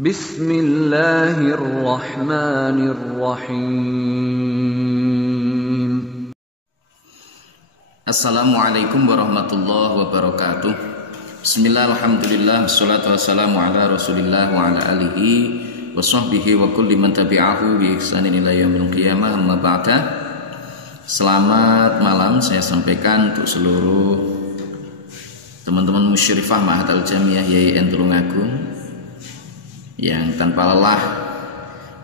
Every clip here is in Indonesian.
Bismillahirrahmanirrahim. Assalamualaikum warahmatullahi wabarakatuh. Bismillah, alhamdulillah, wassalatu wassalamu ala rasulillah wa ala alihi wa sahbihi wa kulli man tabi'ahu bi ihsanin ila yaumil qiyamah, amma ba'da. Selamat malam saya sampaikan untuk seluruh teman-teman musyrifah Ma'had Al-Jamiah YIN Tulungagung yang tanpa lelah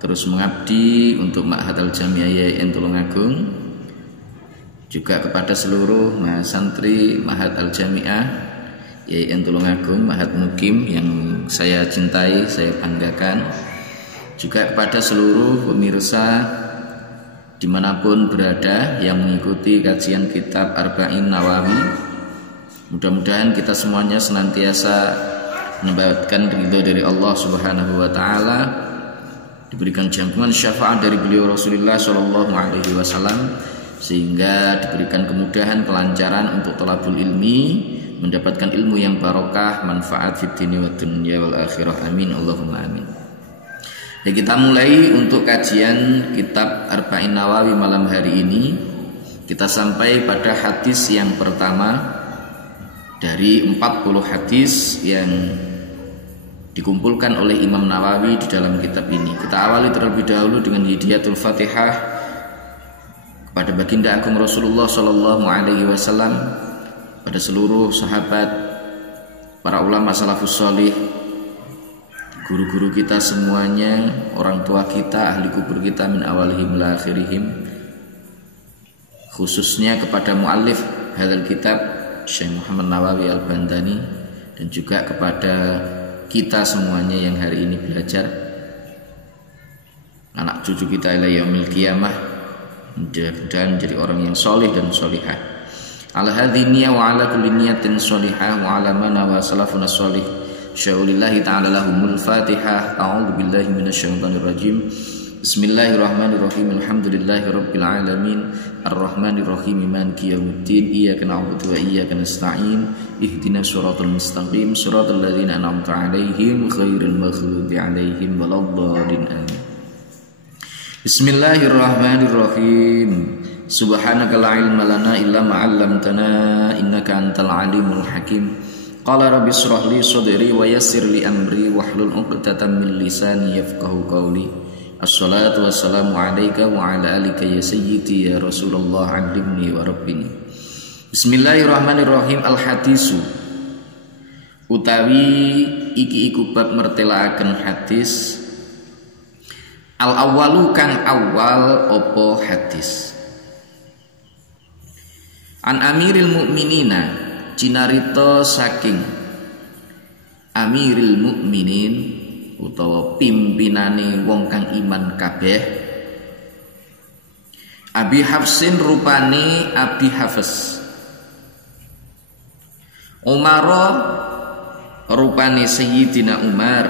terus mengabdi untuk Ma'had Al-Jamiah YIN Tulungagung, juga kepada seluruh santri Ma'had Al-Jamiah YIN Tulungagung, Ma'had Mukim yang saya cintai, saya banggakan, juga kepada seluruh pemirsa dimanapun berada yang mengikuti kajian kitab Arba'in Nawawi. Mudah-mudahan kita semuanya senantiasa mendapatkan ridho dari Allah Subhanahu wa taala, diberikan jangkungan syafaat dari beliau Rasulullah sallallahu alaihi wasallam, sehingga diberikan kemudahan kelancaran untuk thalabul ilmi, mendapatkan ilmu yang barokah, manfaat fid dini wad dunya wal akhirah. Amin Allahumma amin. Ya, kita mulai untuk kajian kitab Arba'in Nawawi malam hari ini. Kita sampai pada hadis yang pertama dari 40 hadis yang dikumpulkan oleh Imam Nawawi di dalam kitab ini. Kita awali terlebih dahulu dengan hidayatul Fatihah kepada baginda agung Rasulullah sallallahu alaihi wasallam, pada seluruh sahabat, para ulama salafus salih, guru-guru kita semuanya, orang tua kita, ahli kubur kita min awalihim ila akhirihim, khususnya kepada muallif hadzal kitab Syekh Muhammad Nawawi Al-Bandani, dan juga kepada kita semuanya yang hari ini belajar, anak cucu kita ila yaumil qiyamah, mudah-mudahan menjadi orang yang soleh dan solihah. Ala hadhihi niyyah wa ala kulli niyatin solihah wa ala man wa salafuna solih. Syaulillahi ta'ala lahumul Fatihah. A'udzu billahi minasyaitonir rajim. Bismillahirrahmanirrahim. Alhamdulillahi rabbil alamin. Ar-Rahmanirrahim. Maliki yaumiddin. Iyyaka na'budu wa iyyaka nasta'in. Ihdinas siratal mustaqim. Siratal ladzina an'amta 'alaihim ghairil maghdubi 'alaihim waladdallin. Amin. Bismillahirrahmanirrahim. Subhanaka la ilma lana illa ma 'allamtana innaka antal alimul hakim. Qala rabbi shrah li sadri wa yassir li amri wahlul 'uqdatam min lisani yafqahu qawli. Assalatu wassalamu alaika wa ala alika ya sayyidi ya Rasulullah, alimni wa rabbini. Bismillahirrahmanirrahim. Al-hadisu utawi iki iku bab mertelaaken hadis. Al-awwalu kang awal opo hadis. An Amiril Mukminina, cinarita saking Amiril Mukminin utawa pimpinane wong kang iman kabeh, Abi Hafsin rupane Abi Hafs, Umar rupane Sayyidina Umar,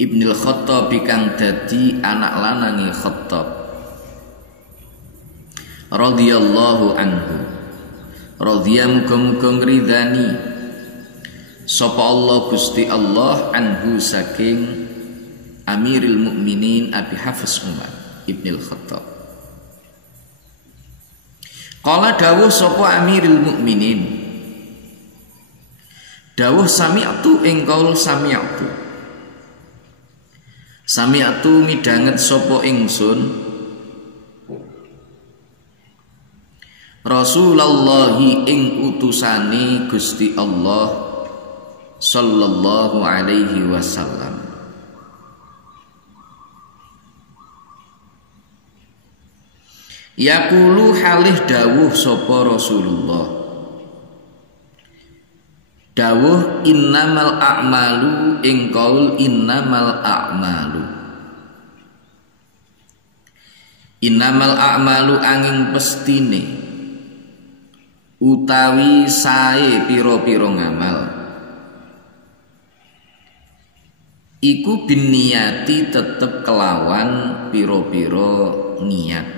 Ibnul Khattab kang dadi anak lanange Khattab, radhiyallahu anhu, radhiya muga-muga ngridani sapa Allah Gusti Allah anhu saking Amiril Mukminin Abi Hafs Umar Ibnul Khattab. Qala dawuh sapa Amiril Mukminin, dawuh sami'tu ing qaul sami'tu. Sami'tu midanget sapa ingsun Rasulullah ing utusane Gusti Allah sallallahu alaihi wasallam. Yaqulu halih dawuh sapa Rasulullah, dawuh innamal a'malu ing qaul innamal a'malu. Innamal a'malu angin pestine utawi sae pira-pira ngamal iku biniyati tetep kelawan pira-pira niat.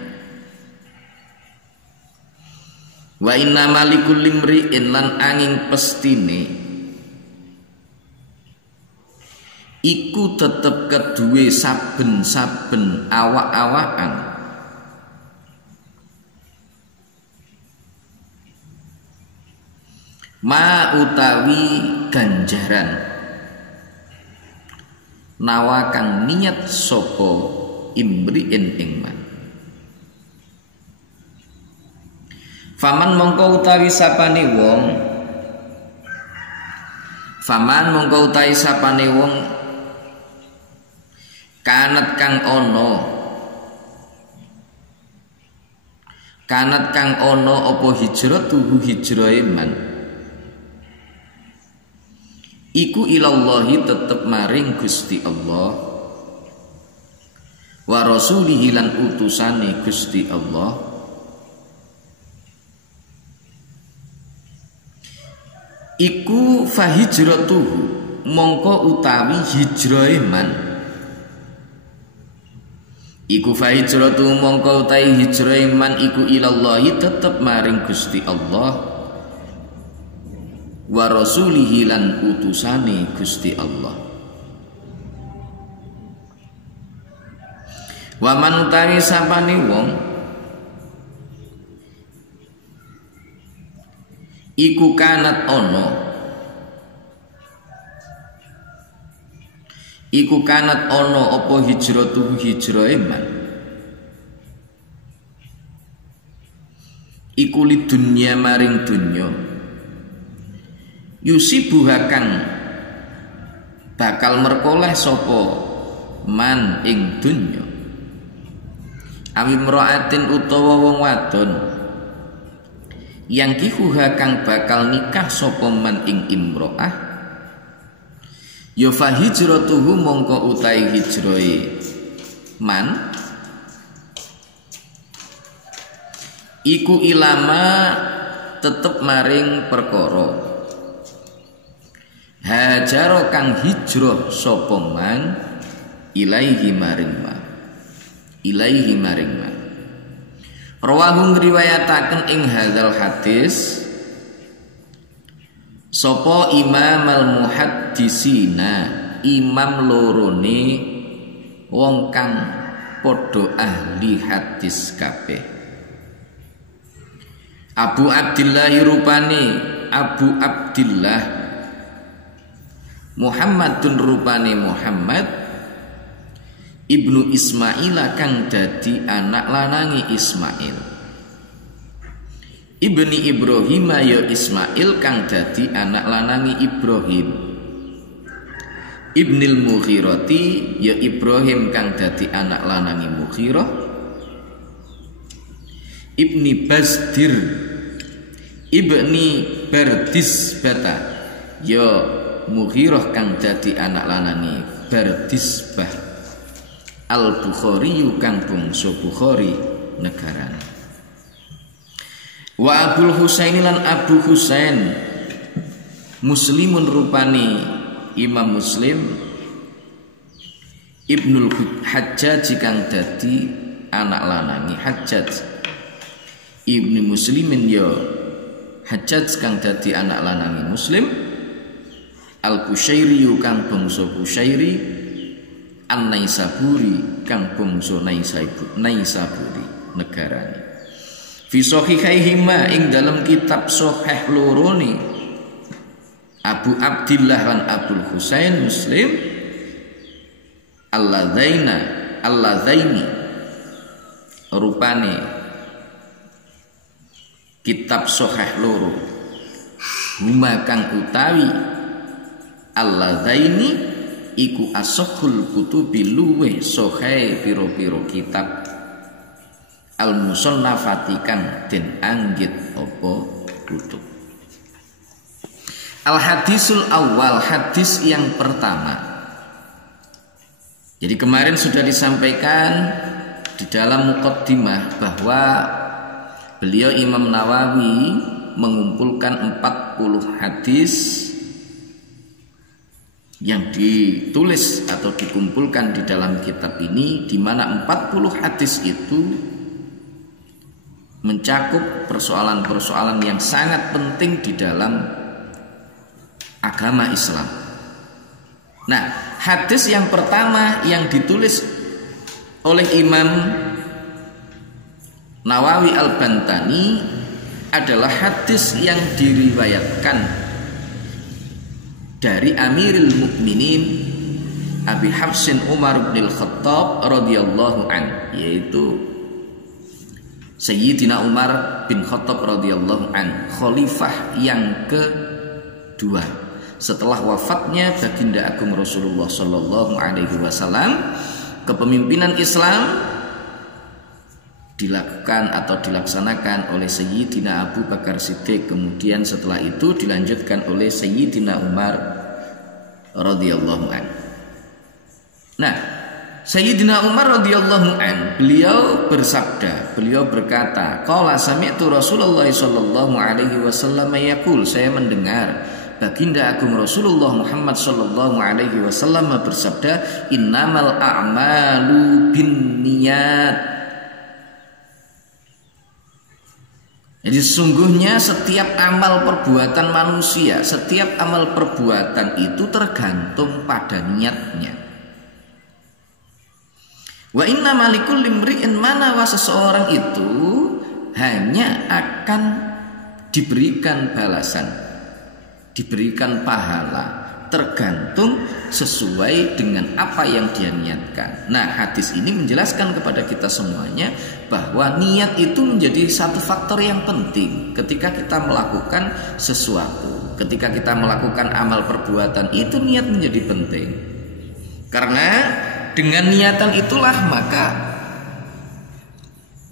Wa inna malikul limri'in lan angin pestine iku tetep keduwe saben-saben awak-awakan ma utawi ganjaran nawakan niat sapa imri'in ing man. Faman mongko utawi sapane wong kanat kang ono apa hijratuhu hijrahe man iku ilallahi tetep maring Gusti Allah wa rasulihi lan utusane Gusti Allah iku fahijratuhu mongko utawi hijrahe man iku fahijratuhu mongko utawi hijrahe man iku ilallahi tetep maring Gusti Allah wa rasulihi lan utusane Gusti Allah. Wa man utawi sapane wong iku kanat ono apa hijratuhu hijrahe man iku lidunya maring dunya yusibuha kang bakal merkoleh sapa man ing dunya awi mraatin utawa wong wadon yang kihuha kang bakal nikah sapa man ing imro'ah ya fa hijratuhu mongko utahi hijrahe man iku ilama tetep maring perkara hajaro kang hijrah sapa man ilaihi maring ma rawahu ngriwayataken ing hadzal hadis sapa imam al muhaddisina imam lorone wong kang padha ahli hadis kabeh Abu Abdillah rupane Abu Abdillah Muhammadun rupane Muhammad Ibnu Ismail kang dadi anak lanangi Ismail Ibni Ibrahim ya Ismail kang dadi anak lanangi Ibrahim Ibnil Mughirati ya Ibrahim kang dadi anak lanangi Mughirah Ibni Basdir Ibni Bardisbata ya Mughirah kang dadi anak lanangi Bardisbah Al-Bukhari kang bangsa Bukhari negarane. Wa Abul Husain lan Abu Husain Muslimun rupani Imam Muslim Ibnul Hajjaj kang dadi anak lanangi Hajjaj Ibnu Muslimin ya Hajjaj kang dadi anak lanangi Muslim Al-Qushairi kang bangsa Qushairi An-Naisaburi kang bangsa Naisaburi negarane. Fi sahihaihima ing dalam kitab sahih lorone Abu Abdillah lan Abdul Husain Muslim Alladzaini rupane kitab sahih loro huma kang utawi alladzaini iku asahul kutubi luweh sahih piro-piro kitab al-musannafati kang den anggit apa kutub. Al-hadisul awal, hadis yang pertama. Jadi kemarin sudah disampaikan di dalam muqaddimah bahwa beliau Imam Nawawi mengumpulkan 40 hadis yang ditulis atau dikumpulkan di dalam kitab ini, di mana 40 hadis itu mencakup persoalan-persoalan yang sangat penting di dalam agama Islam. Nah, Hadis yang pertama yang ditulis oleh Imam Nawawi Al-Bantani adalah hadis yang diriwayatkan dari Amirul Mukminin Abi Hafsin Umar bin Khattab radhiyallahu an, yaitu Sayyidina Umar bin Khattab radhiyallahu an, khalifah yang kedua setelah wafatnya baginda agung Rasulullah sallallahu alaihi wasallam. Kepemimpinan Islam dilakukan atau dilaksanakan oleh Sayyidina Abu Bakar Siddiq, kemudian setelah itu dilanjutkan oleh Sayyidina Umar radhiyallahu an. Nah, Sayyidina Umar radhiyallahu an, beliau bersabda, beliau berkata, qala sami'tu Rasulullah sallallahu alaihi wasallam yaqul, saya mendengar baginda agung Rasulullah Muhammad sallallahu alaihi wasallam bersabda, innamal a'malu binniyat. Jadi sesungguhnya setiap amal perbuatan manusia, setiap amal perbuatan itu tergantung pada niatnya. Wa inna malikul limri'in, mana wa seseorang itu hanya akan diberikan balasan, diberikan pahala tergantung sesuai dengan apa yang dia niatkan. Nah, hadis ini menjelaskan kepada kita semuanya bahwa niat itu menjadi satu faktor yang penting ketika kita melakukan sesuatu. Ketika kita melakukan amal perbuatan itu, niat menjadi penting. Karena dengan niatan itulah maka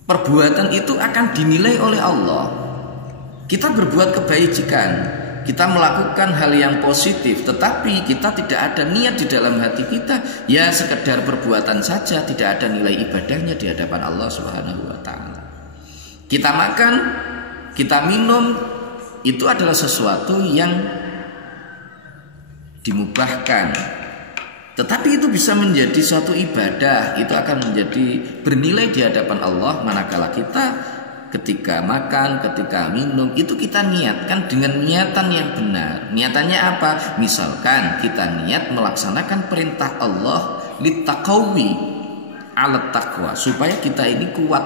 perbuatan itu akan dinilai oleh Allah. Kita berbuat kebajikan, kita melakukan hal yang positif, tetapi kita tidak ada niat di dalam hati kita, ya sekedar perbuatan saja, tidak ada nilai ibadahnya di hadapan Allah Subhanahu wa taala. Kita makan, kita minum, itu adalah sesuatu yang dimubahkan, tetapi itu bisa menjadi suatu ibadah, itu akan menjadi bernilai di hadapan Allah manakala kita ketika makan, ketika minum, itu kita niatkan dengan niatan yang benar. Niatannya apa? Misalkan kita niat melaksanakan perintah Allah litaqawi ala taqwa, supaya kita ini kuat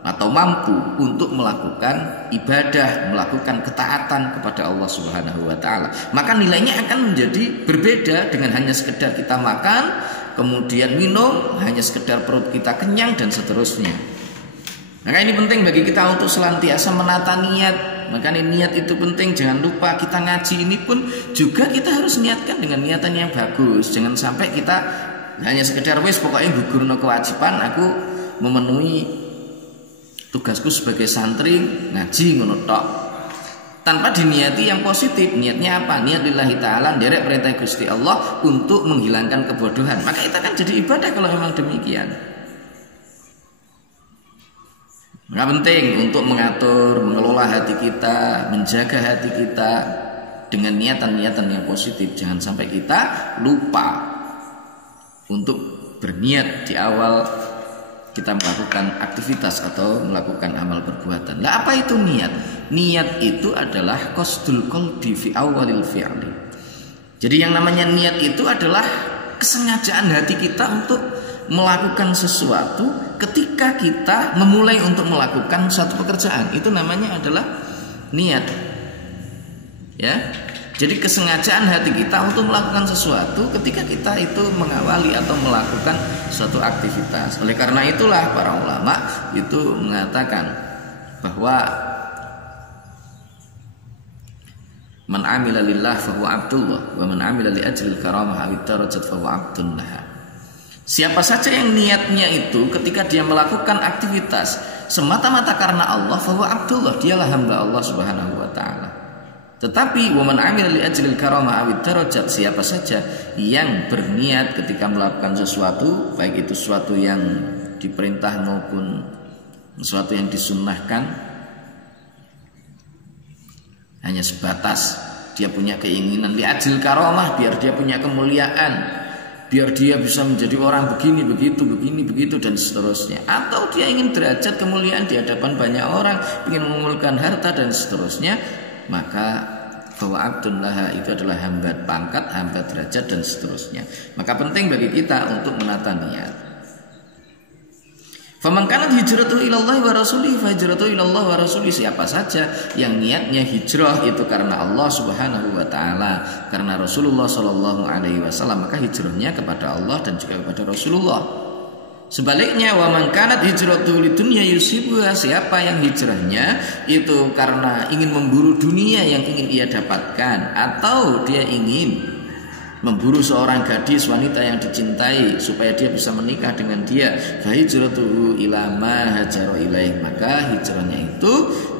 atau mampu untuk melakukan ibadah, melakukan ketaatan kepada Allah Subhanahu wa taala. Maka nilainya akan menjadi berbeda dengan hanya sekedar kita makan, kemudian minum, hanya sekedar perut kita kenyang dan seterusnya. Maka ini penting bagi kita untuk senantiasa menata niat. Maka niat itu penting. Jangan lupa kita ngaji ini pun juga kita harus niatkan dengan niatan yang bagus. Jangan sampai kita hanya sekedar wis pokoknya gugurno kewajiban, aku memenuhi tugasku sebagai santri ngaji ngono tok, tanpa diniati yang positif. Niatnya apa? Niat lillahi ta'ala, nderek perintah Gusti Allah untuk menghilangkan kebodohan. Maka itu akan jadi ibadah kalau memang demikian. Maka penting untuk mengatur, mengelola hati kita, menjaga hati kita dengan niatan-niatan yang positif. Jangan sampai kita lupa untuk berniat di awal kita melakukan aktivitas atau melakukan amal perbuatan. Lah apa itu niat? Niat itu adalah qasdul qalbi fi awalil fi'li. Jadi yang namanya niat itu adalah kesengajaan hati kita untuk melakukan sesuatu. Ketika kita memulai untuk melakukan suatu pekerjaan, itu namanya adalah niat. Ya. Jadi kesengajaan hati kita untuk melakukan sesuatu ketika kita itu mengawali atau melakukan suatu aktivitas. Oleh karena itulah para ulama itu mengatakan bahwa man amila lillah fa huwa abdullah wa man amila li ajlil karamah aw darajat fa huwa abdun laha. Siapa saja yang niatnya itu ketika dia melakukan aktivitas semata-mata karena Allah, fa huwa abdullah, dialah hamba Allah Subhanahu wa taala. Tetapi wa man amila li ajlil karamah aw darajat, siapa saja yang berniat ketika melakukan sesuatu, baik itu sesuatu yang diperintah maupun sesuatu yang disunnahkan, hanya sebatas dia punya keinginan li ajlil karamah, biar dia punya kemuliaan, biar dia bisa menjadi orang begini, begitu dan seterusnya. Atau dia ingin derajat kemuliaan di hadapan banyak orang, ingin mengumpulkan harta dan seterusnya, maka bahwa abdun laha itu adalah hamba pangkat, hamba derajat dan seterusnya. Maka penting bagi kita untuk menata niat. Faman kanat hijratuhu ilallahi wa rasulihi fa hijratuhu ilallah wa rasulihi. Siapa saja yang niatnya hijrah itu karena Allah Subhanahu wa taala, karena Rasulullah sallallahu alaihi wasallam, maka hijrahnya kepada Allah dan juga kepada Rasulullah. Sebaliknya, wa man kanat hijratuhu lidunya yusibuha, siapa yang hijrahnya itu karena ingin memburu dunia yang ingin ia dapatkan, atau dia ingin memburu seorang gadis wanita yang dicintai supaya dia bisa menikah dengan dia, fa hijratuhu ila ma hajara ilaih, maka hijrahnya itu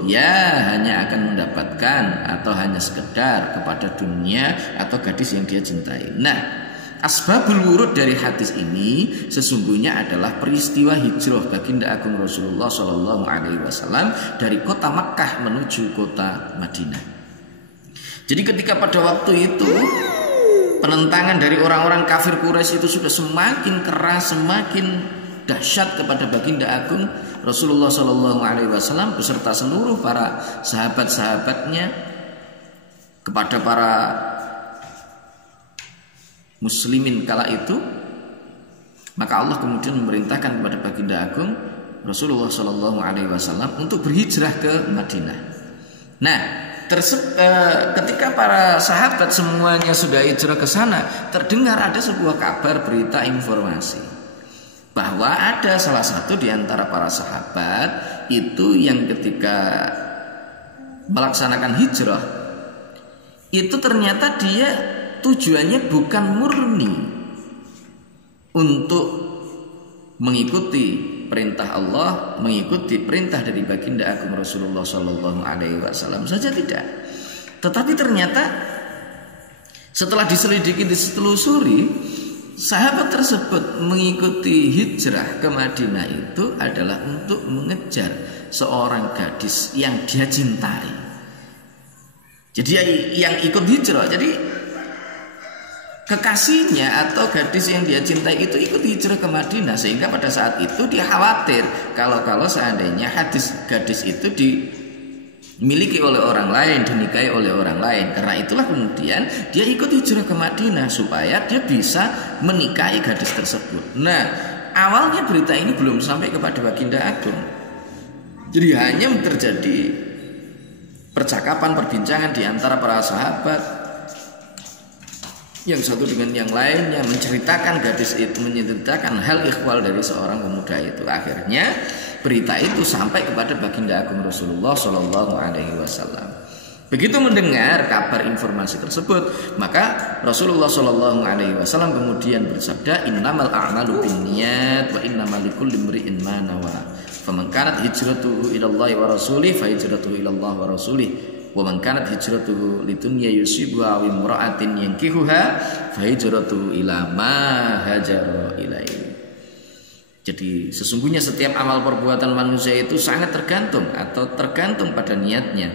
ya hanya akan mendapatkan atau hanya sekedar kepada dunia atau gadis yang dia cintai. Nah, asbabul wurud dari hadis ini sesungguhnya adalah peristiwa hijrah baginda agung Rasulullah Shallallahu Alaihi Wasallam dari kota Makkah menuju kota Madinah. Jadi ketika pada waktu itu penentangan dari orang-orang kafir Quraisy itu sudah semakin keras, semakin dahsyat kepada baginda agung Rasulullah Shallallahu Alaihi Wasallam beserta seluruh para sahabat-sahabatnya, kepada para muslimin kala itu, maka Allah kemudian memerintahkan kepada baginda agung Rasulullah Shallallahu Alaihi Wasallam untuk berhijrah ke Madinah. Nah, ketika para sahabat semuanya sudah hijrah ke sana, terdengar ada sebuah kabar, berita, informasi bahwa ada salah satu di antara para sahabat itu yang ketika melaksanakan hijrah itu ternyata dia tujuannya bukan murni untuk mengikuti perintah Allah, mengikuti perintah dari baginda agung Rasulullah Sallallahu Alaihi Wasallam saja, tidak. Tetapi ternyata setelah diselidiki, ditelusuri, sahabat tersebut mengikuti hijrah ke Madinah itu adalah untuk mengejar seorang gadis yang dia cintai. Jadi yang ikut hijrah, jadi kekasihnya atau gadis yang dia cintai itu ikut hijrah ke Madinah, sehingga pada saat itu dia khawatir kalau seandainya gadis itu dimiliki oleh orang lain, dinikahi oleh orang lain. Karena itulah kemudian dia ikut hijrah ke Madinah supaya dia bisa menikahi gadis tersebut. Nah, awalnya berita ini belum sampai kepada baginda agung. Jadi hanya terjadi percakapan, perbincangan di antara para sahabat, yang satu dengan yang lainnya menceritakan gadis itu, menceritakan hal ikhwal dari seorang pemuda itu. Akhirnya berita itu sampai kepada baginda agung Rasulullah Shallallahu Alaihi Wasallam. Begitu mendengar kabar informasi tersebut, maka Rasulullah Shallallahu Alaihi Wasallam kemudian bersabda, innamal a'malu binniyat wa innamal likulli imri'in ma nawa. Faman kanat hijratuhu ilallahi wa rasulih fa hijratuhu ilallah wa rasulih. Wa man kanat hijratuhu lidunya yusibuha wa imra'atin yankihuha fa hijratuhu ila ma hajara ilaihi. Jadi sesungguhnya setiap amal perbuatan manusia itu sangat tergantung pada niatnya.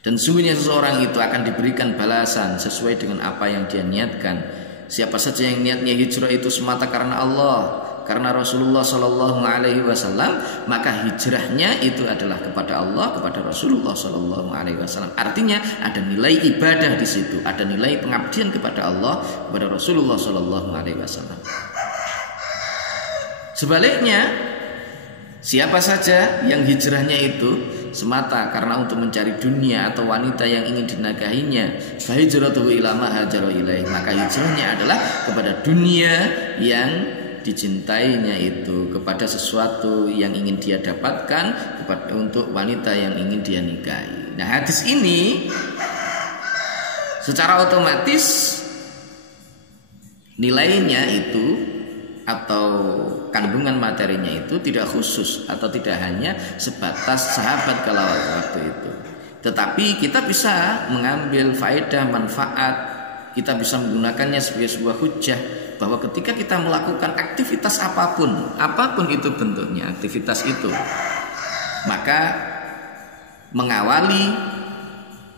Dan sesungguhnya seseorang itu akan diberikan balasan sesuai dengan apa yang dia niatkan. Siapa saja yang niatnya hijrah itu semata karena Allah, karena Rasulullah Shallallahu Alaihi Wasallam, maka hijrahnya itu adalah kepada Allah, kepada Rasulullah Shallallahu Alaihi Wasallam. Artinya ada nilai ibadah di situ, ada nilai pengabdian kepada Allah, kepada Rasulullah Shallallahu Alaihi Wasallam. Sebaliknya, siapa saja yang hijrahnya itu semata karena untuk mencari dunia atau wanita yang ingin dinikahinya, fa hijratuhu ila ma hajara ilaih, maka hijrahnya adalah kepada dunia yang dicintainya itu, kepada sesuatu yang ingin dia dapatkan, untuk wanita yang ingin dia nikahi. Nah, hadis ini secara otomatis nilainya itu atau kandungan materinya itu tidak khusus atau tidak hanya sebatas sahabat kala waktu itu, tetapi kita bisa mengambil faedah, manfaat, kita bisa menggunakannya sebagai sebuah hujjah bahwa ketika kita melakukan aktivitas apapun itu bentuknya aktivitas itu, maka mengawali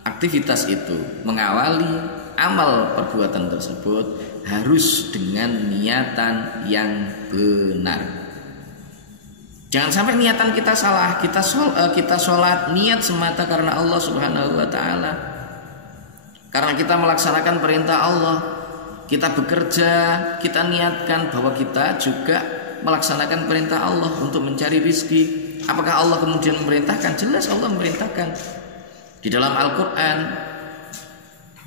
aktivitas itu, mengawali amal perbuatan tersebut harus dengan niatan yang benar. Jangan sampai niatan kita salah. Kita sholat niat semata karena Allah Subhanahu wa taala. Karena kita melaksanakan perintah Allah, kita bekerja, kita niatkan bahwa kita juga melaksanakan perintah Allah untuk mencari rizki. Apakah Allah kemudian memerintahkan? Jelas Allah memerintahkan. Di dalam Al-Quran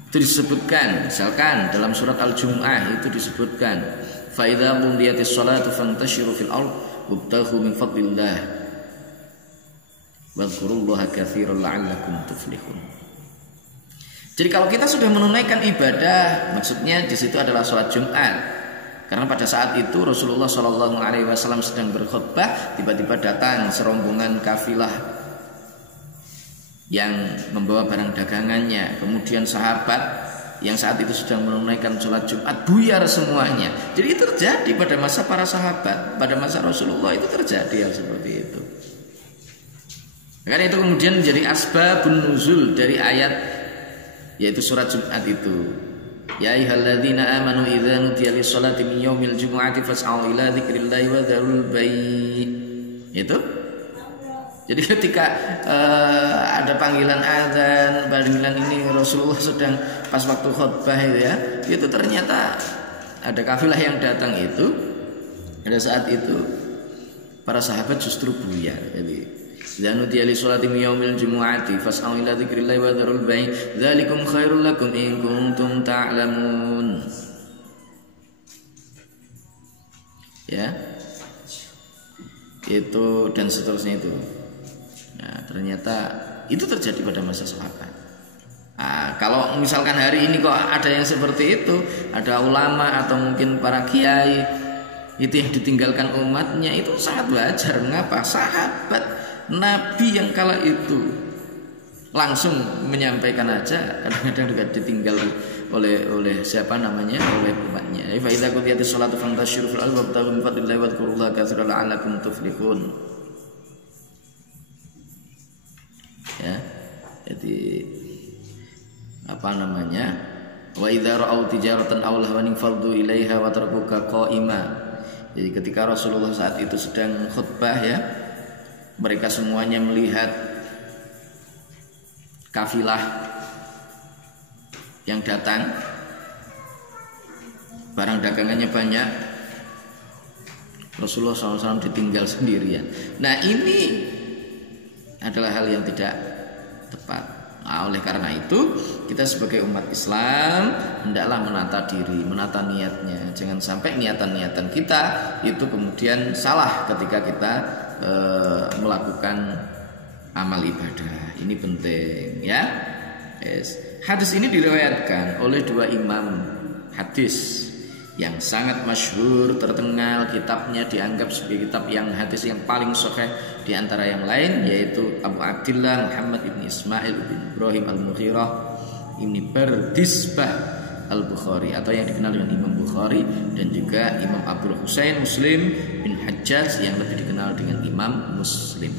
itu disebutkan, misalkan dalam surat Al-Jum'ah itu disebutkan, فَإِذَا قُضِيَتِ الصَّلَاةُ فَانْتَشِرُوا فِي الْأَرْضِ وَابْتَغُوا مِنْ فَضْلِ اللَّهِ وَاذْكُرُوا اللَّهَ كَثِيرًا لَعَلَّكُمْ تُفْلِحُونَ. Jadi kalau kita sudah menunaikan ibadah, maksudnya di situ adalah sholat Jumat. Karena pada saat itu Rasulullah SAW sedang berkhutbah, tiba-tiba datang serombongan kafilah yang membawa barang dagangannya. Kemudian sahabat yang saat itu sedang menunaikan sholat Jumat buyar semuanya. Jadi itu terjadi pada masa para sahabat, pada masa Rasulullah itu terjadi hal seperti itu. Karena itu kemudian menjadi asbabun nuzul dari ayat, yaitu surat Jumat itu. Ya ayyuhalladzina amanu idza nudiya lis-sholati min yaumil jumu'ati fas'au ila dzikrillahi wa dzarul bai'. Itu. Jadi ketika ada panggilan azan, panggilan ini Rasulullah sedang pas waktu khutbah itu ya, itu ternyata ada kafilah yang datang itu. Pada saat itu para sahabat justru buyar. Jadi zanuti ali sholati min yaumil jumu'ati fas'au ila dzikrillahi wa dzarul bai' dzalikum khairul lakum in kuntum ta'lamun. Ya. Itu dan seterusnya itu. Nah, ternyata itu terjadi pada masa sahabat. Nah, kalau misalkan hari ini kok ada yang seperti itu, ada ulama atau mungkin para kiai itu yang ditinggalkan umatnya, itu sangat wajar. Mengapa? Sahabat Nabi yang kala itu langsung menyampaikan aja, kadang-kadang juga ditinggal oleh siapa namanya, oleh umatnya. Fa idza qudiyatis sholatu fantashiru fil ardi wabtaghu min fadlillahi wadhkurullaha katsiran la'allakum tuflihun. Ya, jadi apa namanya, wa idza ra'au tijaratan aw lahwan faddu ilaiha wa tarakuka qa'ima. Jadi ketika Rasulullah saat itu sedang khutbah ya, mereka semuanya melihat kafilah yang datang, barang dagangannya banyak, Rasulullah SAW ditinggal sendirian. Nah ini adalah hal yang tidak tepat. Nah, oleh karena itu kita sebagai umat Islam hendaklah menata diri, menata niatnya. Jangan sampai niatan-niatan kita itu kemudian salah ketika kita melakukan amal ibadah. Ini penting ya. Yes. Hadis ini diriwayatkan oleh dua imam hadis yang sangat masyhur, terkenal, kitabnya dianggap sebagai kitab yang hadis yang paling sahih di antara yang lain, yaitu Abu Abdillah Muhammad ibn Ismail ibn Ibrahim al-Mughirah ibn Bardisbah al-Bukhari, atau yang dikenal dengan Imam Bukhari, dan juga Imam Abdul Husain Muslim bin Hajjaj yang lebih dikenal dengan Imam Muslim.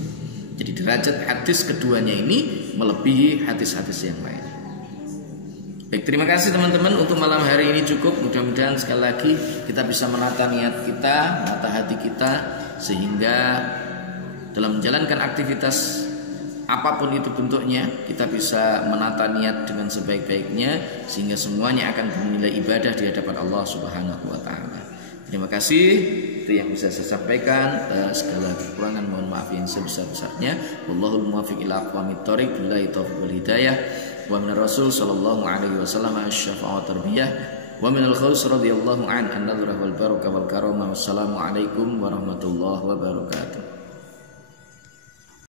Jadi derajat hadis keduanya ini melebihi hadis-hadis yang lain. Baik, terima kasih teman-teman. Untuk malam hari ini cukup. Mudah-mudahan sekali lagi kita bisa menata niat kita, menata hati kita, sehingga dalam menjalankan aktivitas apapun itu bentuknya, kita bisa menata niat dengan sebaik-baiknya, sehingga semuanya akan bernilai ibadah di hadapan Allah Subhanahu wa taala. Terima kasih. Itu yang bisa saya sampaikan. Segala kekurangan mohon maaf yang sebesar-besarnya. Wallahul muwaffiq ila aqwamit thoriq. Billahi taufiq wal hidayah. Wa min Rasul sallallahu alaihi wasallam asy-syafa'ah tarbiyah wa min al-khaus radhiyallahu an an-nadhrah wal barakah wal karamah. Wassalamu alaikum warahmatullahi wabarakatuh.